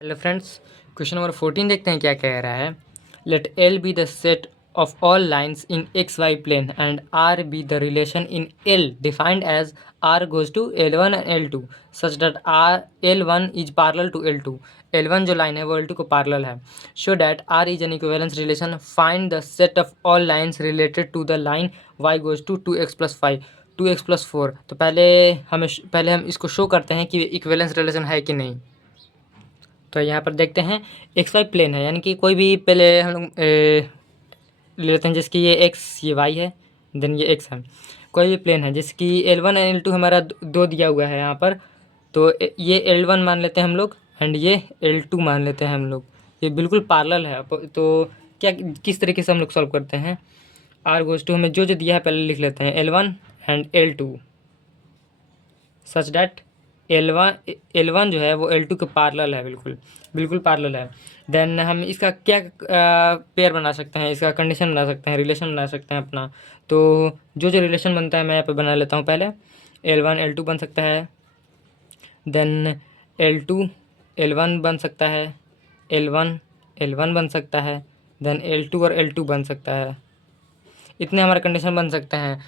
Hello friends, question number 14 देखते हैं क्या कह रहा है। Let L be the set of all lines in X Y plane and R be the relation in L defined as R goes to L1 and L2 such that R L1 is parallel to L2। L1 जो line है वो L2 को parallel है। Show that R is an equivalence relation. Find the set of all lines related to the line y goes to 2x+5 2x+4। तो पहले हम इसको show करते हैं कि इक्विवेलेंस रिलेशन है कि नहीं। तो यहाँ पर देखते हैं एक्स वाई प्लेन है, यानी कि कोई भी पहले हम लोग ले लेते हैं जिसकी ये एक्स ये वाई है, देन ये एक्स है। कोई भी प्लेन है जिसकी L1 एंड L2 हमारा दो दिया हुआ है यहाँ पर, तो ये L1 मान लेते हैं हम लोग एंड ये L2 मान लेते हैं हम लोग। ये बिल्कुल पैरेलल है। तो क्या किस तरीके से हम लोग सॉल्व करते हैं। आर गोज टू हमें जो जो दिया है पहले लिख लेते हैं L1 and L2 such that L1 जो है वो L2 के पैरेलल है, बिल्कुल बिल्कुल पैरेलल है। देन हम इसका क्या पेयर बना सकते हैं, इसका कंडीशन बना सकते हैं, रिलेशन बना सकते हैं अपना। तो जो जो रिलेशन बनता है मैं यहाँ पे बना लेता हूँ। पहले L1 L2 बन सकता है, देन L2 L1 बन सकता है, L1 L1 बन सकता है, देन L2 और L2 बन सकता है। इतने हमारे कंडीशन बन सकते हैं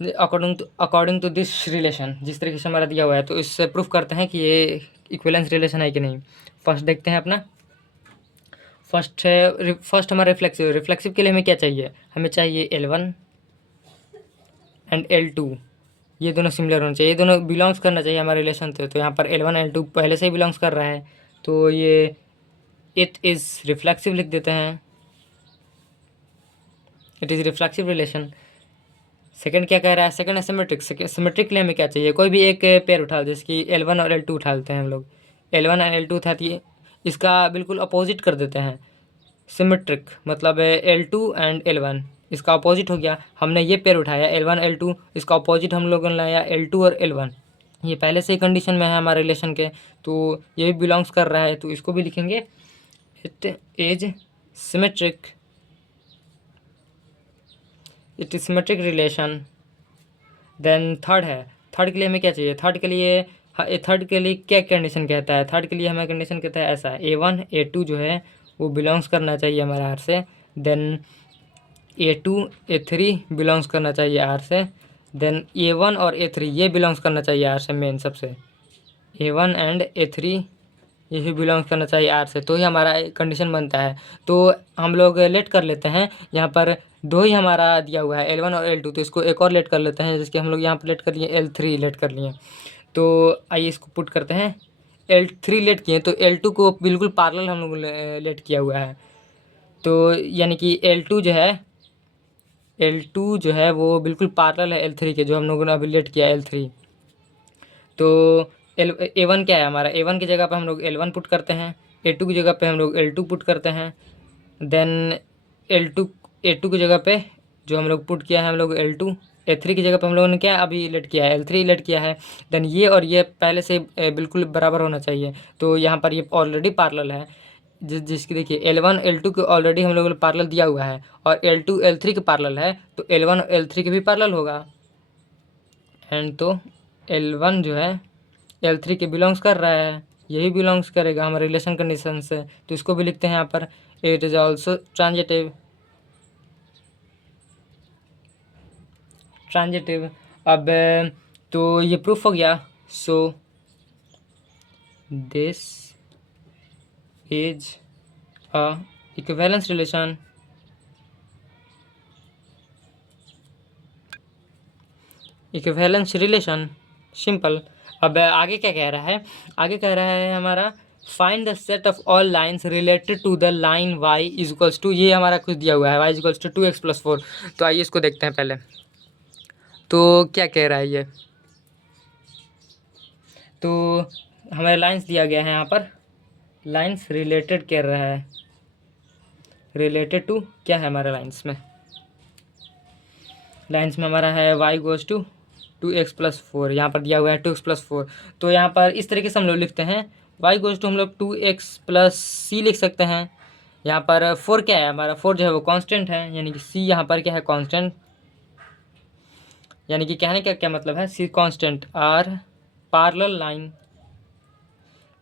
अकॉर्डिंग टू दिस रिलेशन, जिस तरीके से हमारा दिया हुआ है। तो इससे प्रूफ करते हैं कि ये इक्विवेलेंस रिलेशन है कि नहीं। फर्स्ट देखते हैं अपना। फर्स्ट हमारा रिफ्लेक्सिव के लिए हमें क्या चाहिए, हमें चाहिए L1 एंड L2, ये दोनों सिमिलर होना चाहिए, ये दोनों बिलोंग्स करना चाहिए हमारे रिलेशन से। तो यहाँ पर L1 L2 पहले से ही बिलोंग्स कर रहा है, तो ये इट इज़ रिफ्लेक्सिव लिख देते हैं। It is reflexive relation. Second क्या कह रहा है, सेकंड है सिमेट्रिक। सिमेट्रिक के लिए हमें क्या चाहिए, कोई भी एक पेयर उठा, जैसे कि L1 और L2 उठा लेते हैं हम लोग। L1 एंड L2 था, तो इसका बिल्कुल अपोजिट कर देते हैं। सिमेट्रिक मतलब L2 एंड L1, इसका अपोजिट हो गया। हमने ये पेयर उठाया L1 L2, इसका अपोजिट हम लोगों ने लाया L2 और L1। ये पहले से ही कंडीशन में है हमारे रिलेशन के, तो ये भी बिलोंग्स कर रहा है, तो इसको भी लिखेंगे it is symmetric. It is symmetric relation. Then third है, थर्ड के लिए हमें क्या चाहिए, थर्ड के लिए क्या कंडीशन कहता है। थर्ड के लिए हमें कंडीशन कहता है ऐसा, A1 A2 जो है वो बिलोंग्स करना चाहिए हमारे आर से। देन A2 A3 बिलोंग्स करना चाहिए आर से। देन A1 और A3 ये बिलोंग्स करना चाहिए आर से। मेन सबसे A1 एंड A3 ये भी बिलोंग्स करना चाहिए आर से, तो ही हमारा कंडीशन बनता है। तो हम लोग लेट कर लेते हैं, यहाँ पर दो ही हमारा दिया हुआ है L1 और L2, तो इसको एक और लेट कर लेते हैं, जिसके हम लोग यहाँ पर लेट कर लिए L3 लेट कर लिए। तो आइए इसको पुट करते हैं। L3 लेट किए तो L2 को बिल्कुल पैरेलल हम लोग लेट किया हुआ है। तो यानी कि L2 जो है वो बिल्कुल पैरेलल है L3 के, जो हम लोगों ने अभी लेट किया L3। तो A1 क्या है हमारा, A1 की जगह पे हम लोग L1 पुट करते हैं, A2 की जगह पे हम लोग L2 पुट करते हैं। देन L2 A2 की जगह पे जो हम लोग पुट किया है हम लोग L2, A3 की जगह पे हम लोगों ने क्या अभी लेट किया है, L3 लेट किया है। देन ये और ये पहले से बिल्कुल बराबर होना चाहिए, तो यहाँ पर ये ऑलरेडी पैरेलल है। जिसकी देखिए L1 L2 के ऑलरेडी हम लोगों ने पैरेलल दिया हुआ है, और L2 L3 के पैरेलल है, तो L1 L3 के भी पैरेलल होगा। एंड तो L1 जो है L3 के बिलोंग्स कर रहा है, यही बिलोंग्स करेगा हमारे रिलेशन कंडीशन से, तो इसको भी लिखते हैं यहाँ पर इट इज़ ऑल्सो ट्रांजिटिव। अब तो ये प्रूफ हो गया। So this is a equivalence relation. Equivalence relation simple. अब आगे क्या कह रहा है, आगे कह रहा है हमारा find the set of all lines related to the line y is equals to, ये हमारा कुछ दिया हुआ है y is equals to 2x+4। तो आइए इसको देखते हैं पहले। तो क्या कह रहा है ये, तो हमारे लाइन्स दिया गया है यहाँ पर, लाइन्स रिलेटेड कह रहा है, रिलेटेड टू क्या है हमारे लाइन्स में, लाइन्स में हमारा है y गोज टू 2x+4, यहाँ पर दिया हुआ है 2x+4। तो यहाँ पर इस तरीके से हम लोग लिखते हैं, y गोज टू हम लोग 2x+c लिख सकते हैं। यहाँ पर 4 क्या है हमारा, 4 जो है वो कांस्टेंट है, यानी कि c यहाँ पर क्या है, कांस्टेंट। यानी कि कहने का क्या मतलब है, c constant. R parallel line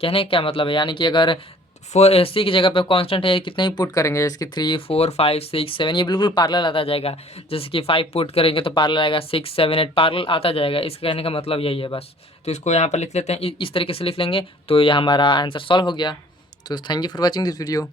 कहने का क्या मतलब है, यानी कि अगर 4 सी की जगह पे कांस्टेंट है, कितने ही पुट करेंगे, इसकी 3 4 5 6 7, ये बिल्कुल पैरेलल आता जाएगा। जैसे कि 5 पुट करेंगे तो पैरेलल आएगा, 6 7 8 पैरेलल आता जाएगा। इसका कहने का मतलब यही है बस। तो इसको यहाँ पर लिख लेते हैं, इस तरीके से लिख लेंगे तो ये हमारा आंसर सॉल्व हो गया। तो thank you for watching this video.